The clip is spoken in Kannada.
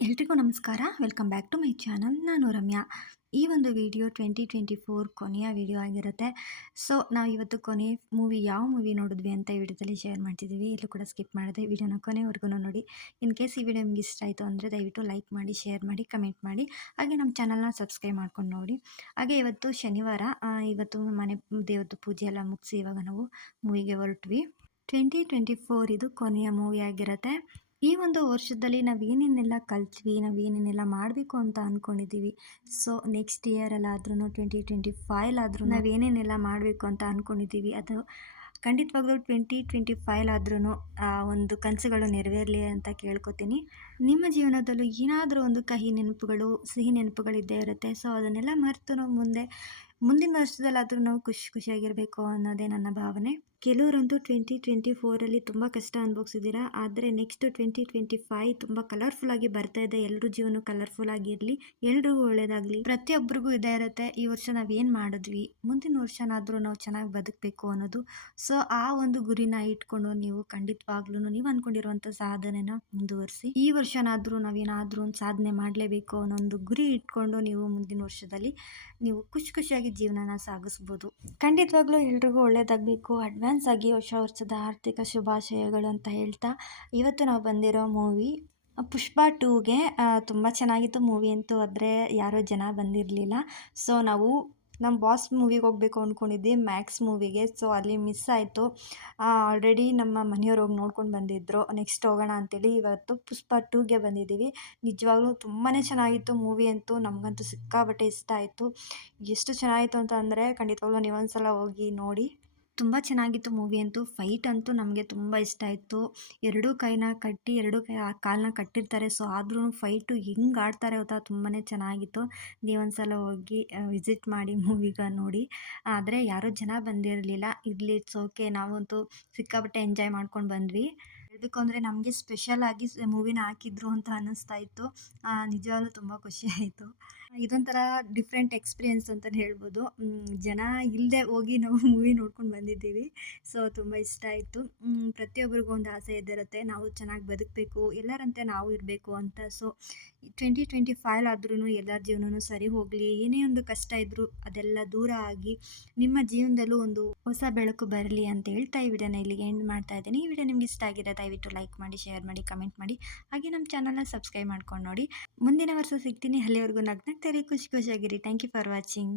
ಎಲ್ರಿಗೂ ನಮಸ್ಕಾರ. Welcome back to my channel. ನಾನು ರಮ್ಯಾ. ಈ ಒಂದು ವಿಡಿಯೋ 2024 ಕೊನೆಯ ವಿಡಿಯೋ ಆಗಿರುತ್ತೆ. ಸೊ ನಾವು ಇವತ್ತು ಯಾವ ಮೂವಿ ನೋಡಿದ್ವಿ ಅಂತ ಈ ವಿಡಿಯೋದಲ್ಲಿ ಶೇರ್ ಮಾಡ್ತಿದ್ದೀವಿ. ಎಲ್ಲೂ ಕೂಡ ಸ್ಕಿಪ್ ಮಾಡದೆ ವಿಡಿಯೋನ ಕೊನೆವರೆಗೂ ನೋಡಿ. ಇನ್ ಕೇಸ್ ಈ ವಿಡಿಯೋ ನಿಮ್ಗೆ ಇಷ್ಟ ಆಯಿತು ಅಂದರೆ ದಯವಿಟ್ಟು ಲೈಕ್ ಮಾಡಿ, ಶೇರ್ ಮಾಡಿ, ಕಮೆಂಟ್ ಮಾಡಿ. ಹಾಗೆ ನಮ್ಮ ಚಾನಲ್ನ ಸಬ್ಸ್ಕ್ರೈಬ್ ಮಾಡ್ಕೊಂಡು ನೋಡಿ. ಹಾಗೆ ಇವತ್ತು ಶನಿವಾರ. ಇವತ್ತು ಮನೆ ದೇವದ್ದು ಪೂಜೆ ಎಲ್ಲ ಮುಗಿಸಿ ಇವಾಗ ನಾವು ಮೂವಿಗೆ ಹೊರಟ್ವಿ. 2024 ಇದು ಕೊನೆಯ ಮೂವಿ ಆಗಿರುತ್ತೆ. ಈ ಒಂದು ವರ್ಷದಲ್ಲಿ ನಾವು ಏನೇನೆಲ್ಲ ಕಲ್ತ್ವಿ, ನಾವು ಏನೇನೆಲ್ಲ ಮಾಡಬೇಕು ಅಂತ ಅಂದ್ಕೊಂಡಿದ್ದೀವಿ. ಸೊ ನೆಕ್ಸ್ಟ್ ಇಯರಲ್ಲಾದ್ರೂ 2025 ನಾವು ಏನೇನೆಲ್ಲ ಮಾಡಬೇಕು ಅಂತ ಅಂದ್ಕೊಂಡಿದ್ದೀವಿ, ಅದು ಖಂಡಿತವಾಗ್ಲೂ 2025 ಆ ಒಂದು ಕನಸುಗಳು ನೆರವೇರಲಿ ಅಂತ ಕೇಳ್ಕೊತೀನಿ. ನಿಮ್ಮ ಜೀವನದಲ್ಲೂ ಏನಾದರೂ ಒಂದು ಕಹಿ ನೆನಪುಗಳು, ಸಿಹಿ ನೆನಪುಗಳಿದ್ದೇ ಇರುತ್ತೆ. ಸೊ ಅದನ್ನೆಲ್ಲ ಮರೆತು ನಾವು ಮುಂದಿನ ವರ್ಷದಲ್ಲಾದರೂ ನಾವು ಖುಷಿಯಾಗಿರಬೇಕು ಅನ್ನೋದೇ ನನ್ನ ಭಾವನೆ. ಕೆಲವರಂತೂ 2024 ತುಂಬ ಕಷ್ಟ ಅನುಭವಿಸಿದ್ದೀರಾ. ಆದರೆ ನೆಕ್ಸ್ಟ್ 2025 ತುಂಬ ಕಲರ್ಫುಲ್ಲಾಗಿ ಬರ್ತಾ ಇದೆ. ಎಲ್ಲರೂ ಜೀವನ ಕಲರ್ಫುಲ್ ಆಗಿರಲಿ, ಎಲ್ರಿಗೂ ಒಳ್ಳೇದಾಗಲಿ. ಪ್ರತಿಯೊಬ್ಬರಿಗೂ ಇದೇ ಇರುತ್ತೆ, ಈ ವರ್ಷ ನಾವೇನು ಮಾಡಿದ್ವಿ, ಮುಂದಿನ ವರ್ಷನಾದರೂ ನಾವು ಚೆನ್ನಾಗಿ ಬದುಕಬೇಕು ಅನ್ನೋದು. ಸೊ ಆ ಒಂದು ಗುರಿನ ಇಟ್ಕೊಂಡು ನೀವು ಖಂಡಿತವಾಗ್ಲೂ ನೀವು ಅಂದ್ಕೊಂಡಿರುವಂಥ ಸಾಧನೆನ ಮುಂದುವರಿಸಿ. ಈ ವರ್ಷನಾದರೂ ನಾವೇನಾದರೂ ಒಂದು ಸಾಧನೆ ಮಾಡಲೇಬೇಕು ಅನ್ನೋ ಒಂದು ಗುರಿ ಇಟ್ಕೊಂಡು ನೀವು ಮುಂದಿನ ವರ್ಷದಲ್ಲಿ ನೀವು ಖುಷಿಯಾಗಿ ಜೀವನನ ಸಾಗಿಸ್ಬೋದು. ಖಂಡಿತವಾಗ್ಲೂ ಎಲ್ರಿಗೂ ಒಳ್ಳೇದಾಗಬೇಕು. ಅಡ್ವಾನ್ಸ್ ಆಗಿ ಹೊಸ ವರ್ಷದ ಆರ್ಥಿಕ ಶುಭಾಶಯಗಳು ಅಂತ ಹೇಳ್ತಾ ಇವತ್ತು ನಾವು ಬಂದಿರೋ ಮೂವಿ ಪುಷ್ಪ 2ಗೆ. ತುಂಬ ಚೆನ್ನಾಗಿತ್ತು ಮೂವಿ ಅಂತೂ, ಆದರೆ ಯಾರೋ ಜನ ಬಂದಿರಲಿಲ್ಲ. ಸೊ ನಾವು ನಮ್ಮ ಬಾಸ್ ಮೂವಿಗೆ ಹೋಗಬೇಕು ಅಂದ್ಕೊಂಡಿದ್ವಿ, ಮ್ಯಾಕ್ಸ್ ಮೂವಿಗೆ. ಸೊ ಅಲ್ಲಿ ಮಿಸ್ ಆಯಿತು. ಆಲ್ರೆಡಿ ನಮ್ಮ ಮನೆಯವ್ರು ಹೋಗಿ ನೋಡ್ಕೊಂಡು ಬಂದಿದ್ದರು. ನೆಕ್ಸ್ಟ್ ಹೋಗೋಣ ಅಂತೇಳಿ ಇವತ್ತು ಪುಷ್ಪ 2ಗೆ ಬಂದಿದ್ದೀವಿ. ನಿಜವಾಗ್ಲೂ ತುಂಬಾ ಚೆನ್ನಾಗಿತ್ತು ಮೂವಿ ಅಂತೂ. ನಮಗಂತೂ ಸಿಕ್ಕಾಪಟ್ಟೆ ಇಷ್ಟ ಆಯಿತು. ಎಷ್ಟು ಚೆನ್ನಾಗಿತ್ತು ಅಂತ ಅಂದರೆ ಖಂಡಿತವಾಗ್ಲೂ ನೀವೊಂದು ಸಲ ಹೋಗಿ ನೋಡಿ. ತುಂಬ ಚೆನ್ನಾಗಿತ್ತು ಮೂವಿ ಅಂತೂ. ಫೈಟ್ ಅಂತೂ ನಮಗೆ ತುಂಬ ಇಷ್ಟ ಆಯಿತು. ಎರಡೂ ಕೈನ ಕಟ್ಟಿ, ಕಾಲನ್ನ ಕಟ್ಟಿರ್ತಾರೆ. ಸೊ ಆದ್ರೂ ಫೈಟು ಹೆಂಗೆ ಆಡ್ತಾರೆ ಗೊತ್ತಾ, ತುಂಬಾ ಚೆನ್ನಾಗಿತ್ತು. ನೀವೊಂದು ಸಲ ಹೋಗಿ ವಿಸಿಟ್ ಮಾಡಿ ಮೂವಿಗೆ ನೋಡಿ. ಆದರೆ ಯಾರೂ ಜನ ಬಂದಿರಲಿಲ್ಲ. ಇರಲಿ, ಇಟ್ಸ್ ಓಕೆ. ನಾವಂತೂ ಸಿಕ್ಕಾಪಟ್ಟೆ ಎಂಜಾಯ್ ಮಾಡ್ಕೊಂಡು ಬಂದ್ವಿ. ಹೇಳಬೇಕು ಅಂದರೆ ನಮಗೆ ಸ್ಪೆಷಲಾಗಿ ಮೂವಿನ ಹಾಕಿದ್ರು ಅಂತ ಅನ್ನಿಸ್ತಾ ಇತ್ತು. ನಿಜವಾಗ್ಲೂ ತುಂಬ ಖುಷಿ ಆಯಿತು. ಇದೊಂಥರ ಡಿಫ್ರೆಂಟ್ ಎಕ್ಸ್ಪೀರಿಯೆನ್ಸ್ ಅಂತಲೇ ಹೇಳ್ಬೋದು. ಜನ ಇಲ್ಲದೆ ಹೋಗಿ ನಾವು ಮೂವಿ ನೋಡ್ಕೊಂಡು ಬಂದಿದ್ದೀವಿ. ಸೊ ತುಂಬ ಇಷ್ಟ ಆಯಿತು. ಪ್ರತಿಯೊಬ್ಬರಿಗೂ ಒಂದು ಆಸೆ ಇದ್ದಿರುತ್ತೆ, ನಾವು ಚೆನ್ನಾಗಿ ಬದುಕಬೇಕು, ಎಲ್ಲರಂತೆ ನಾವು ಇರಬೇಕು ಅಂತ. ಸೊ 2025 ಆದ್ರೂ ಎಲ್ಲರ ಜೀವನವೂ ಸರಿ ಹೋಗಲಿ. ಏನೇ ಒಂದು ಕಷ್ಟ ಇದ್ದರೂ ಅದೆಲ್ಲ ದೂರ ಆಗಿ ನಿಮ್ಮ ಜೀವನದಲ್ಲೂ ಒಂದು ಹೊಸ ಬೆಳಕು ಬರಲಿ ಅಂತ ಹೇಳ್ತಾ ಈ ವಿಡಿಯೋನ ಇಲ್ಲಿಗೆ ಎಂಡ್ ಮಾಡ್ತಾ ಇದ್ದೀನಿ. ಈ ವಿಡಿಯೋ ನಿಮ್ಗೆ ಇಷ್ಟ ಆಗಿದೆ ದಯವಿಟ್ಟು ಲೈಕ್ ಮಾಡಿ, ಶೇರ್ ಮಾಡಿ, ಕಮೆಂಟ್ ಮಾಡಿ. ಹಾಗೆ ನಮ್ಮ ಚಾನಲ್ನ ಸಬ್ಸ್ಕ್ರೈಬ್ ಮಾಡ್ಕೊಂಡು ನೋಡಿ. ಮುಂದಿನ ವರ್ಷ ಸಿಗ್ತೀನಿ. ಅಲ್ಲಿವರೆಗೂ ನಗ್ನಗ್ತಾರಿ, ಖುಷಿಯಾಗಿರಿ. Thank you for watching.